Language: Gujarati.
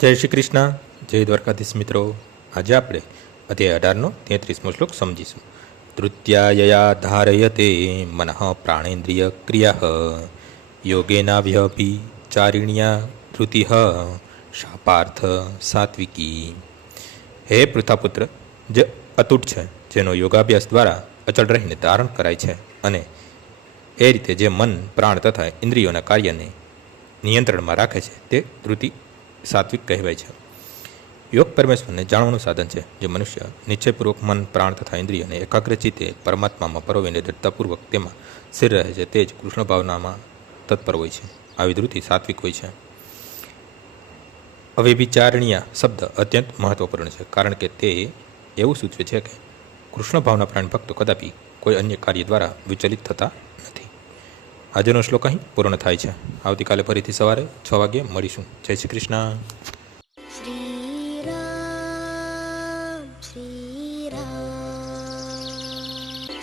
જય શ્રી કૃષ્ણ, જય દ્વારકાધીશ મિત્રો. આજે આપણે અધ્યાય 18નો 33મો શ્લોક સમજીશું. તૃત્યાયયા ધારયતે મનઃ પ્રાણેન્દ્રિય ક્રિયા યોગેનાવ્યભિચારિણ્યા ધૃતિઃ શાપાર્થ સાત્વિકી. હે પૃથાપુત્ર, જે અતૂટ છે, જેનો યોગાભ્યાસ દ્વારા અચળ રહીને ધારણ કરાય છે, અને એ રીતે જે મન, પ્રાણ તથા ઇન્દ્રિયોના કાર્યને નિયંત્રણમાં રાખે છે, તે ધૃતિ સાત્વિક કહેવાય છે. યોગ પરમેશ્વરને જાણવાનું સાધન છે. જે મનુષ્ય નિશ્ચયપૂર્વક મન, પ્રાણ તથા ઇન્દ્રિયને એકાગ્રચિત્તે પરમાત્મામાં પરોવીને દૃઢતાપૂર્વક તેમાં સ્થિર રહે છે, તે જ કૃષ્ણ ભાવનામાં તત્પર હોય છે. આવી ધૃતિ સાત્વિક હોય છે. અવ્યભિચારણીય શબ્દ અત્યંત મહત્વપૂર્ણ છે, કારણ કે તે એવું સૂચવે છે કે કૃષ્ણ ભાવના પ્રાણ ભક્તો કદાપી કોઈ અન્ય કાર્ય દ્વારા વિચલિત થતા નથી. આજનો શ્લોક અહીં પૂર્ણ થાય છે. આવતીકાલે ફરીથી સવારે 6 વાગ્યે મળીશું. જય શ્રી કૃષ્ણ.